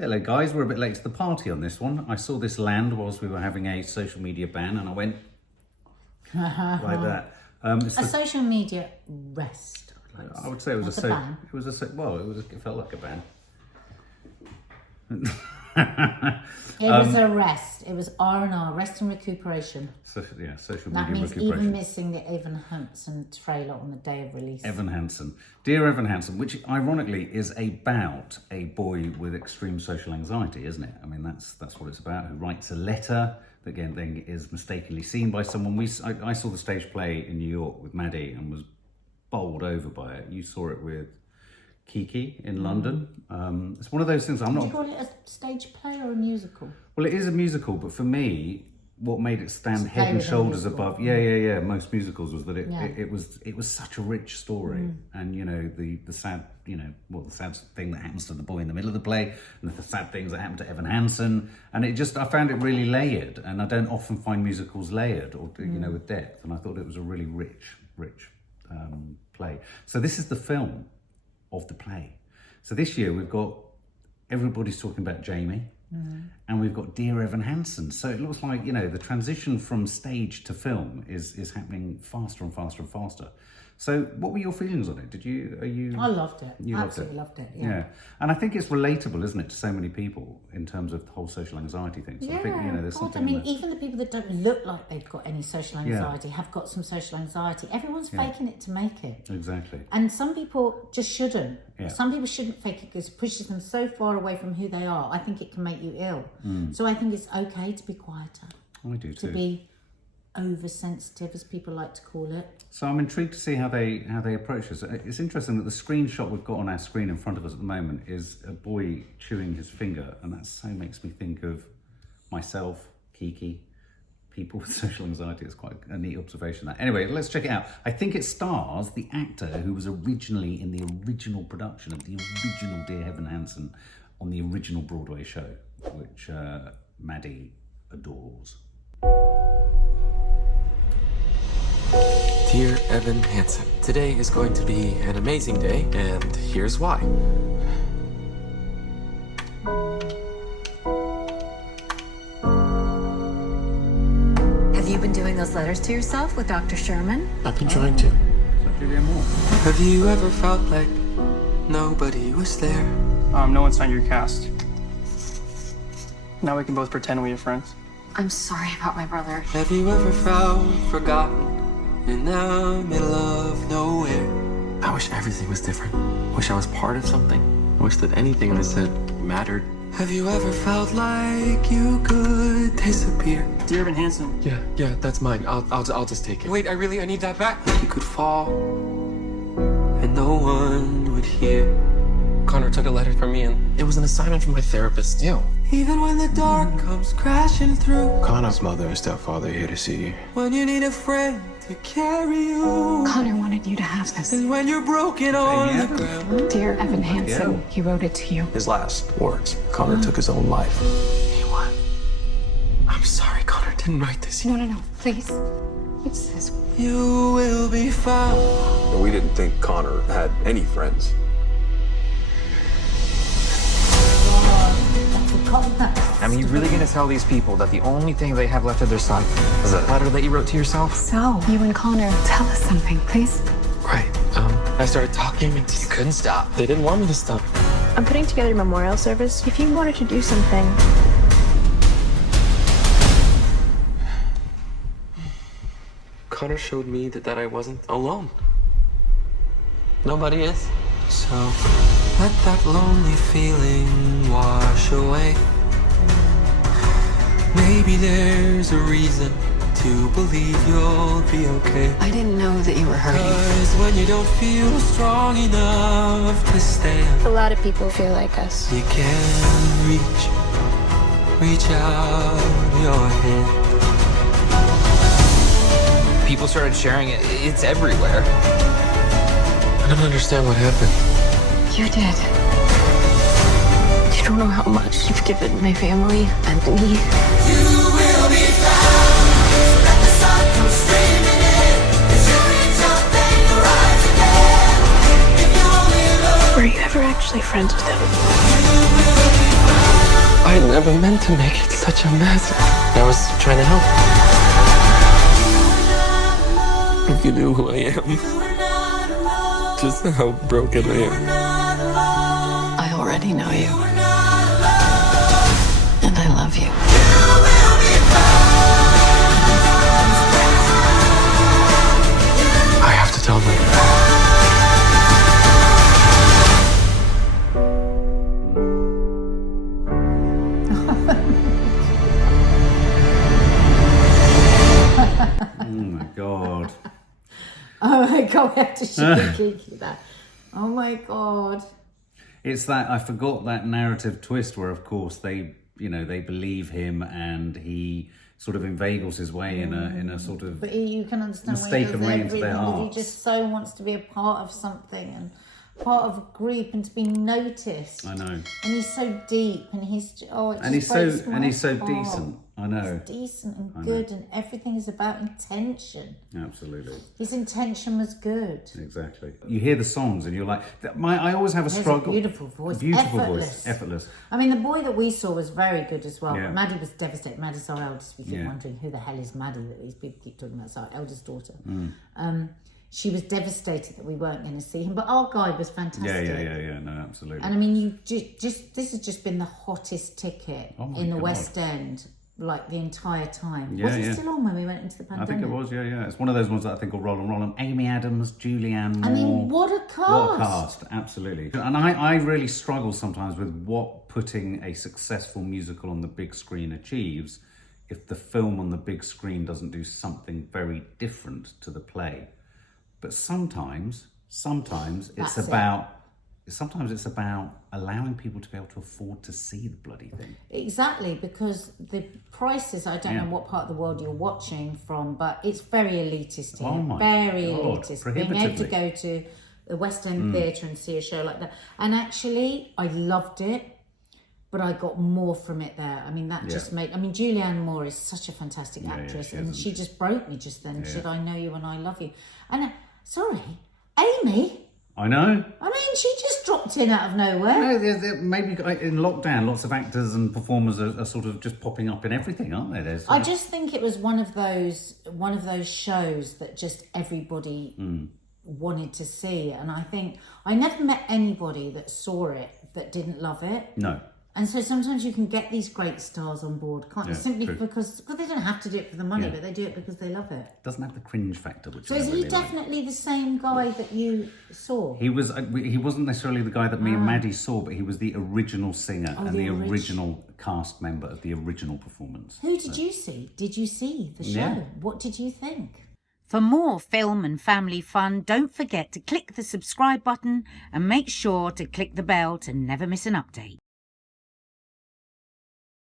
Hello guys, we're a bit late to the party on this one. I saw this land whilst we were having a social media ban and I went like that. Social media rest. I would say it was ban. It felt like a ban. It was a rest. It was R&R, rest and recuperation. Social media That means recuperation. even missing the Evan Hansen trailer on the day of release. Evan Hansen. Dear Evan Hansen, which ironically is about a boy with extreme social anxiety, isn't it? I mean, that's what it's about, who writes a letter that again then is mistakenly seen by someone. I saw the stage play in New York with Maddie and was bowled over by it. You saw it with Kiki in London. It's one of those things. Do you call it a stage play or a musical? Well, it is a musical, but for me, what made it stand head and shoulders above, most musicals, was that it was such a rich story, and you know the sad, the sad thing that happens to the boy in the middle of the play, and the sad things that happen to Evan Hansen, and I found it really layered, and I don't often find musicals layered or with depth, and I thought it was a really rich play. So this is the film of the play. So this year we've got everybody's talking about Jamie, and we've got Dear Evan Hansen. So it looks like the transition from stage to film is happening faster and faster and faster. So what were your feelings on it? I loved it. You Absolutely loved it. Yeah, and I think it's relatable, isn't it, to so many people in terms of the whole social anxiety thing. So I think there's something. I mean, even the people that don't look like they've got any social anxiety have got some social anxiety. Everyone's faking it to make it. Exactly. And some people just shouldn't. Yeah. Some people shouldn't fake it because it pushes them so far away from who they are. I think it can make you ill. So I think it's okay to be quieter. I do too. To be oversensitive, as people like to call it. So I'm intrigued to see how they approach this. It's interesting that the screenshot we've got on our screen in front of us at the moment is a boy chewing his finger, and that so makes me think of myself, Kiki, people with social anxiety. It's quite a neat observation. That anyway, let's check it out. I think it stars the actor who was originally in the original production of the original Dear Evan Hansen on the original Broadway show, which Maddie adores. Dear Evan Hansen, today is going to be an amazing day, and here's why. Have you been doing those letters to yourself with Dr. Sherman? I've been trying to. So Julianne Moore. Have you ever felt like nobody was there? No one signed your cast. Now we can both pretend we're friends. I'm sorry about my brother. Have you ever felt forgotten in the middle of nowhere? I wish everything was different. Wish I was part of something. I wish that anything I said mattered. Have you ever felt like you could disappear? Dear Evan Hansen. Yeah, that's mine. I'll just take it. Wait, I need that back. Like you could fall, and no one would hear. Connor took a letter from me, and it was an assignment from my therapist. Ew. Even when the dark comes crashing through. Connor's mother and stepfather are here to see you. When you need a friend to carry you. Connor wanted you to have this. And when you're broken on the ground. Dear Evan Hansen, he wrote it to you. His last words, Connor took his own life. Hey, what? I'm sorry, Connor didn't write this. No, please. It says, You will be found. We didn't think Connor had any friends. I mean, you really gonna tell these people that the only thing they have left of their son is a letter that you wrote to yourself? so, you and Connor, tell us something, please. Right. I started talking and you couldn't stop. They didn't want me to stop. I'm putting together a memorial service. If you wanted to do something. Connor showed me that I wasn't alone. Nobody is. So let that lonely feeling wash away. Maybe there's a reason to believe you'll be okay. I didn't know that you were hurting. 'Cause when you don't feel strong enough to stand, A lot of people feel like us. you can reach out your hand. People started sharing it. It's everywhere. I don't understand what happened. You did. You don't know how much you've given my family and me. You will be found. So let the sun come streaming in. 'Cause you reach up and you rise again. If you only look, Were you ever actually friends with him? you will be found. never meant to make it such a mess. I was trying to help. If you knew who I am, just how broken I am. I already know you. And I love you. I have to tell them. Oh my God. Oh my God, we have to show Kiki that. Oh my God. It's that, I forgot that narrative twist where, of course, they believe him and he sort of inveigles his way in a sort of But you can understand mistaken way into their everything, 'cause hearts. he just so wants to be a part of something and part of a group and to be noticed. I know. And he's so deep and he's it And he's just breaks my so heart. decent. I know. He's decent and good, and everything is about intention. Absolutely. His intention was good. Exactly. You hear the songs and you're like, I always have a struggle. Beautiful voice. Beautiful Effortless. voice. Effortless. I mean, the boy that we saw was very good as well. Yeah. But Maddie was devastated. Maddie's our eldest. We keep Yeah. wondering who the hell is Maddie that these people keep talking about. It's our eldest daughter. Mm. She was devastated that we weren't going to see him. But our guy was fantastic. Yeah. No, absolutely. And I mean, you just this has just been the hottest ticket Oh my in the God. West End, like the entire time. Yeah, was it yeah. still on when we went into the I pandemic? think it was, yeah. It's one of those ones that I think will roll and roll on. Amy Adams, Julianne Moore. I mean, what a cast! What a cast, absolutely. And I really struggle sometimes with what putting a successful musical on the big screen achieves if the film on the big screen doesn't do something very different to the play. But sometimes it's about allowing people to be able to afford to see the bloody thing. Exactly, because the prices, I don't know what part of the world you're watching from, but it's very elitist here. Oh my very God, elitist. Being able to prohibitively. go to the West End Theatre and see a show like that. And actually, I loved it, but I got more from it there. I mean, that just made... I mean, Julianne Moore is such a fantastic actress, and she just broke me just then. She said, I know you and I love you. And, sorry, Amy... I know. I mean, she just dropped in out of nowhere. No, maybe in lockdown, lots of actors and performers are sort of just popping up in everything, aren't they? I just think it was one of those shows that just everybody wanted to see, and I think I never met anybody that saw it that didn't love it. No. And so sometimes you can get these great stars on board, can't you? Simply true. because they don't have to do it for the money, but they do it because they love it. Doesn't have the cringe factor, which So I is he really like. definitely the same guy that you saw? He wasn't necessarily the guy that me and Maddie saw, but he was the original singer and the original cast member of the original performance. Who did you see? Did you see the show? Yeah. What did you think? For more film and family fun, don't forget to click the subscribe button and make sure to click the bell to never miss an update.